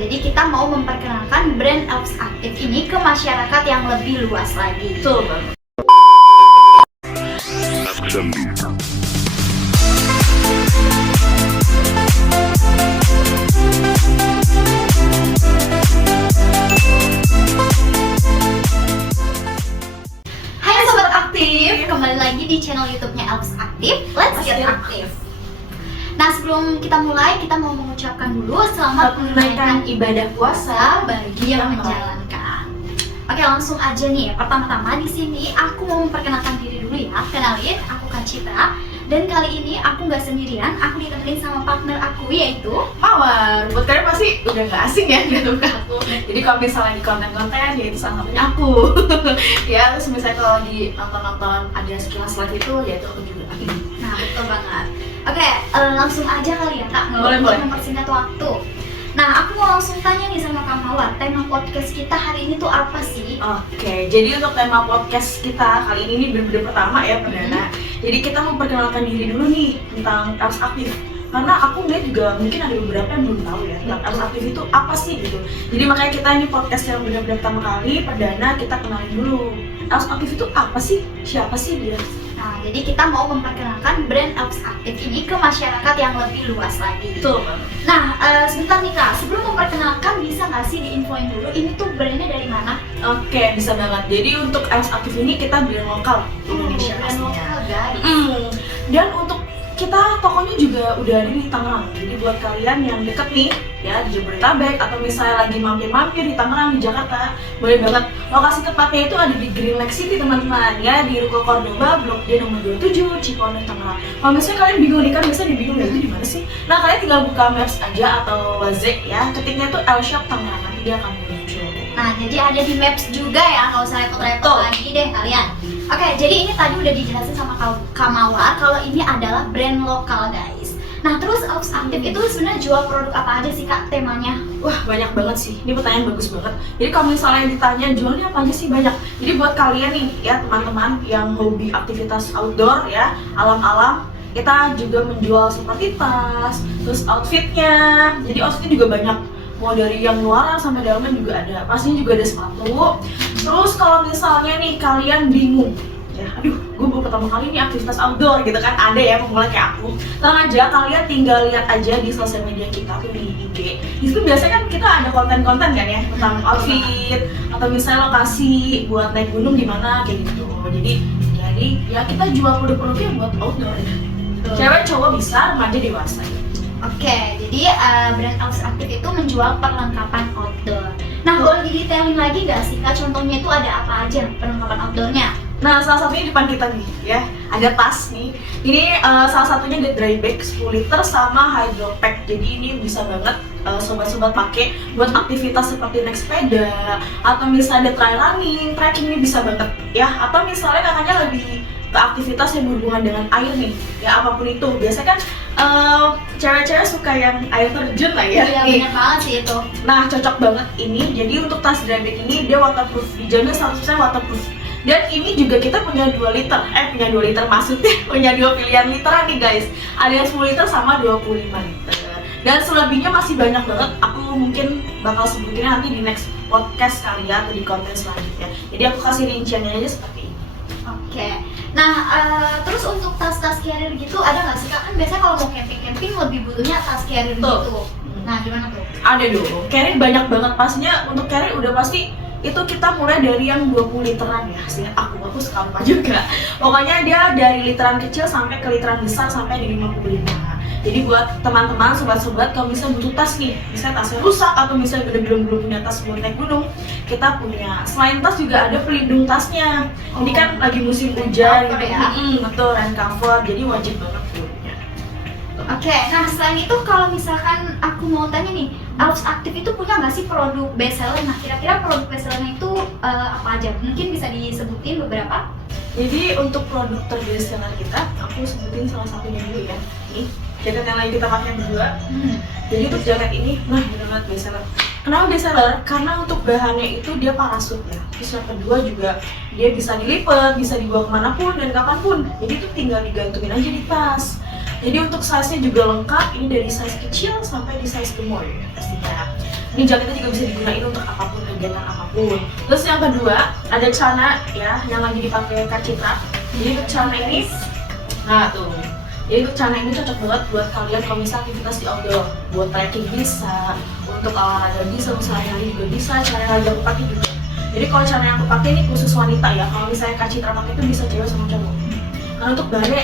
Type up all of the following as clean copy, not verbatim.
jadi kita mau memperkenalkan brand Elves Active ini ke masyarakat yang lebih luas lagi. Betul banget. Hai Sobat Aktif, kembali lagi di channel YouTube-nya Elves Active. Let's get active. Nah, sebelum kita mulai, kita mau mengucapkan dulu selamat menunaikan ibadah puasa bagi yang menjalankan. Oke, langsung aja nih. Pertama-tama di sini aku mau memperkenalkan diri dulu ya. Kenalin, aku Kak Citra. Dan kali ini aku nggak sendirian, aku ditemenin sama partner aku yaitu Mawar. Buat kalian pasti udah gak asing ya gitu ke aku. Jadi kalau misalnya di konten-konten, yaitu salah satunya aku. Ya, terus misalnya kalau lagi nonton-nonton ada sekilas live itu, yaitu aku juga. Nah, betul banget. Oke, langsung aja kali ya Kak, Boleh. mempersingkat waktu. Nah, aku mau langsung tanya nih sama Kak Mawar, tema podcast kita hari ini tuh apa sih? Oke, jadi untuk tema podcast kita kali ini bener-bener pertama ya, perdana. Jadi kita memperkenalkan diri dulu nih tentang Elves Active. Karena aku ngeliat juga mungkin ada beberapa yang belum tahu ya tentang Elves Active itu apa sih gitu. Jadi makanya kita ini podcast yang benar-benar pertama kali, perdana kita kenalin dulu. Elves Active itu apa sih? Siapa sih dia? Nah, jadi kita mau memperkenalkan brand Elves Active ini ke masyarakat yang lebih luas lagi. Betul. Nah, sebentar nih Kak, sebelum memperkenalkan bisa nggak sih diinfoin dulu ini tuh brandnya dari mana? Oke, bisa banget. Jadi untuk Elves Active ini kita brand lokal Indonesia brand pastinya. lokal guys. Dan untuk kita tokonya juga udah ada di Tangerang. Jadi buat kalian yang deket nih ya di Jabodetabek atau misalnya lagi mampir-mampir di Tangerang, di Jakarta, boleh banget. Lokasi tepatnya itu ada di Green Lake City teman-teman ya, di Ruko Cordoba, Blok D nomor 27, Cikoneng, Tangerang. Kalau misalnya kalian bingung nih kan, biasanya bingung itu di mana sih? Nah, kalian tinggal buka Maps aja atau Wazek ya, ketiknya tuh Elshop Tangerang, nanti dia akan muncul. Nah, jadi ada di Maps juga ya, nggak usah repot-repot lagi deh kalian. Oke, jadi ini tadi udah dijelasin sama Kak Mawar kalau ini adalah brand lokal guys. Nah, terus Elves Active itu sebenarnya jual produk apa aja sih Kak temanya? Wah, banyak banget sih. Ini pertanyaan bagus banget. Jadi kalau misalnya ditanya jualnya apa aja sih, banyak. Jadi buat kalian nih ya teman-teman yang hobi aktivitas outdoor ya, alam-alam, kita juga menjual seperti tas, terus outfitnya. Jadi outfitnya juga banyak. Mau dari yang luaran sampai dalamnya juga ada. Pastinya juga ada sepatu. Terus kalau misalnya nih kalian bingung, ya aduh gue baru pertama kali nih aktivitas outdoor gitu kan, ada ya pemula kayak aku. Tenang aja, kalian tinggal lihat aja di sosial media kita tuh di IG. Di situ biasanya kan kita ada konten-konten kan ya tentang outfit atau misalnya lokasi buat naik gunung di mana kayak gitu. Jadi ya kita jual produk-produknya buat outdoor ya. Cewek cowok bisa, remaja dewasa. Oke, jadi brand Elves Active itu menjual perlengkapan outdoor. Nah, boleh didetailin lagi nggak sih Kak, contohnya itu ada apa aja perlengkapan outdoornya? Nah, salah satunya di depan kita nih ya, ada tas nih. Ini salah satunya ada dry bag 10 liter sama hydro pack. Jadi ini bisa banget sobat-sobat pakai buat aktivitas seperti naik sepeda atau misalnya ada trail running, trekking, ini bisa banget ya. Atau misalnya kakaknya lebih ke aktivitas yang berhubungan dengan air nih, ya apapun itu. Biasanya kan cewek-cewek suka yang air terjun lah ya. Iya, benar banget sih itu. Nah, cocok banget ini. Jadi untuk tas dry bag ini dia waterproof, dijamin 100% waterproof. Dan ini juga kita punya 2 liter, punya 2 liter maksudnya punya 2 pilihan literan nih guys. Ada yang 10 liter sama 25 liter. Dan selebihnya masih banyak banget, aku mungkin bakal sebutinnya nanti di next podcast kali ya, atau di konten selanjutnya. Jadi aku kasih rinciannya aja seperti ini. Oke. Nah, terus untuk tas-tas carrier gitu ada nggak sih Kak? Kan biasanya kalau mau camping-camping lebih butuhnya tas carrier gitu. Nah, gimana tuh? Ada dong, carrier banyak banget. Pastinya untuk carrier udah pasti itu kita mulai dari yang 20 literan ya, seingat aku suka lupa juga. Pokoknya dia dari literan kecil sampai ke literan besar sampai di 55. Jadi buat teman-teman, sobat-sobat, kalau misalnya butuh tas nih, misalnya tasnya rusak atau misalnya belum punya tas buat naik gunung, kita punya. Selain tas juga ada pelindung tasnya. Ini kan lagi musim hujan gitu ya? Betul, rain cover, jadi wajib banget punya. Oke, nah selain itu kalau misalkan aku mau tanya nih, Elves Active itu punya nggak sih produk best seller? Nah, kira-kira produk best sellernya itu apa aja? Mungkin bisa disebutin beberapa? Jadi untuk produk terbest seller kita, aku sebutin salah satunya dulu ya. Nih, jaket yang lagi kita pakai berdua. Jadi untuk jaket ini, nah benar-benar best seller. Kenapa best seller? Karena untuk bahannya itu dia parasut ya. Terus yang kedua juga dia bisa dilipat, bisa dibawa kemanapun dan kapanpun. Jadi itu tinggal digantungin aja di tas. Jadi untuk size-nya juga lengkap, ini dari size kecil sampai di size gemuk ya pastinya. Ini jaketnya juga bisa digunain untuk apapun, kegiatan apapun. Terus yang kedua, ada celana ya yang lagi dipakai Kak Citra. Jadi untuk celana ini, nah tuh. Jadi untuk celana ini cocok banget buat kalian kalau misalnya aktivitas di outdoor. Buat trekking bisa, untuk olahraga bisa, sehari-hari juga bisa, celana yang lagi aku pakai juga. Jadi kalau celana yang aku pakai ini khusus wanita ya. Kalau misalnya Kak Citra pakai itu bisa cewek sama cowok. Karena untuk bahannya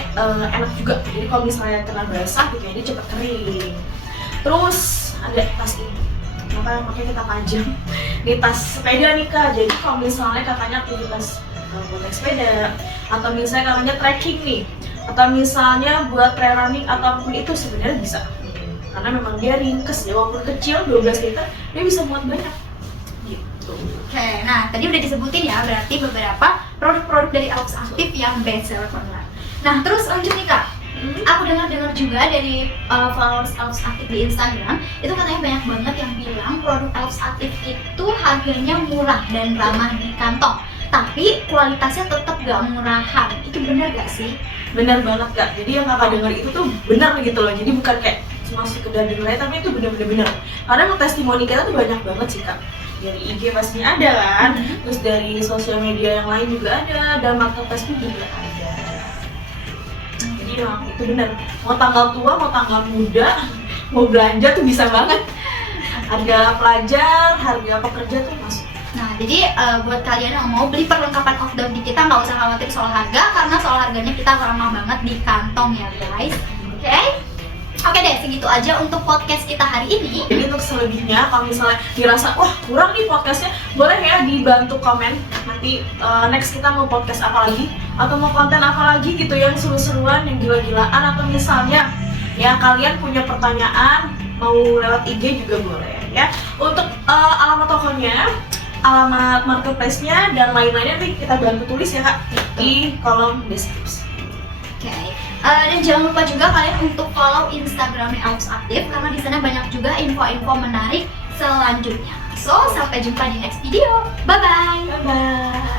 enak juga. Jadi kalau misalnya kena basah gitu ya, ini cepet kering. Terus ada tas ini. Makanya kita pajang. Ini tas sepeda nih Kak. Jadi kalau misalnya katanya aktivitas buat naik sepeda, atau misalnya katanya trekking nih, atau misalnya buat trail running atau apapun itu sebenarnya bisa. Karena memang dia ringkes ya, walaupun kecil 12 liter, dia bisa muat banyak. Gitu. Oke, nah tadi udah disebutin ya berarti beberapa produk-produk dari Alps Active yang best seller online. Nah terus lanjut nih Kak, aku dengar juga dari followers Alps Active di Instagram itu katanya banyak banget yang bilang produk Alps Active itu harganya murah dan ramah di kantong, tapi kualitasnya tetap gak murahan. Itu benar gak sih? Benar banget Kak, jadi yang Kakak dengar itu tuh benar gitu loh. Jadi bukan kayak cuma sekedar dengar aja, tapi itu benar-benar. Karena emang testimoni kita tuh banyak banget sih Kak. Dari IG pastinya ada kan, terus dari sosial media yang lain juga ada, dan marketplace juga ada. Jadi memang itu benar. Mau tanggal tua, mau tanggal muda, mau belanja tuh bisa banget. Harga pelajar, harga pekerja tuh masuk. Nah, jadi buat kalian yang mau beli perlengkapan outdoor di kita nggak usah khawatir soal harga, karena soal harganya kita ramah banget di kantong ya guys. Oke deh, segitu aja untuk podcast kita hari ini. Jadi untuk selebihnya, kalau misalnya dirasa wah kurang nih podcastnya, boleh ya dibantu komen. Nanti next kita mau podcast apa lagi, atau mau konten apa lagi gitu yang seru-seruan, yang gila-gilaan, atau misalnya ya kalian punya pertanyaan mau lewat IG juga boleh ya. Untuk alamat tokonya, alamat marketplace-nya dan lain-lainnya nanti kita bantu tulis ya Kak di kolom deskripsi. Dan jangan lupa juga kalian untuk follow Instagramnya Alps Active karena di sana banyak juga info-info menarik selanjutnya. So, sampai jumpa di next video. Bye bye. Bye bye.